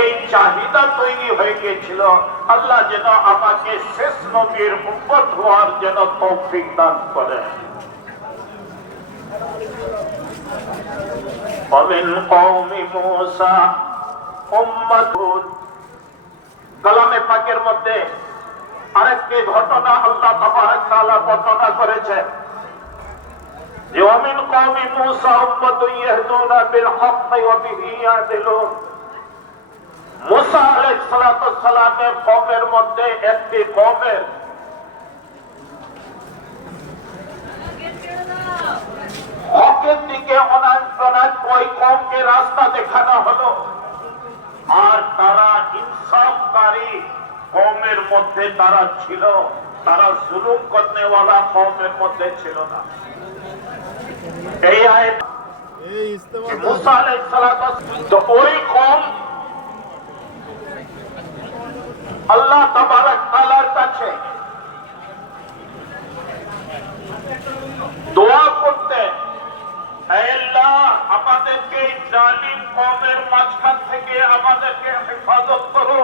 এই চাহিদা তৈরি হয়ে গিয়েছিল, আল্লাহ যেন আমাকে শেষ নবীর উম্মত হওয়ার যেন তৌফিক দান করেন। ومن قوم موسى أمة কালামে পাকের মধ্যে আরেকটি ঘটনা আল্লাহ তাবারক তাআলা বর্ণনা করেছেন যে ومن قوم موسى أمة يهدون بالحق وبه يعدلون। মুসা আলাইহিস সালাতু ওয়াস সালামের কওমের মধ্যে একটি কওমের হকের দিকে ওই কওমকে রাস্তা দেখানো হলো, আর তারা ইনসাফকারী কওমের মধ্যে তারা ছিল, তারা জুলুম করনেওয়ালা কওমের মধ্যে ছিল না। এই আয়াত মুসা আলাইহিস সালাতু তো ওই কওম আল্লাহ তাবারক তাআলার কাছে দোয়া করতে, হে আল্লাহ আমাদেরকে জালিম কওমের মাঝখান থেকে আমাদেরকে হেফাজত করো,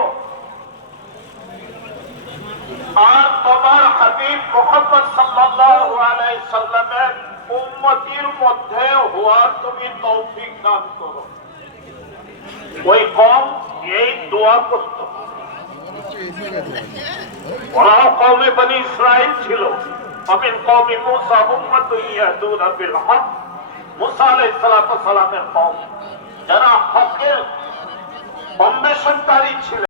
আর তোমার হাবিব মুহাম্মদ সাল্লাল্লাহু আলাইহি সাল্লামের উম্মতির মধ্যে হওয়ার তুমি তৌফিক দান করো। ওই কওম এই দোয়া করত। ওরা কওমে বনি ইসরাইল ছিল। ومن قوم موسى أمة يهدون بالحق। মুসা আলাইহিস সালাতু ওয়াস সালামের কওম যারা হকের অন্বেষণকারী ছিল।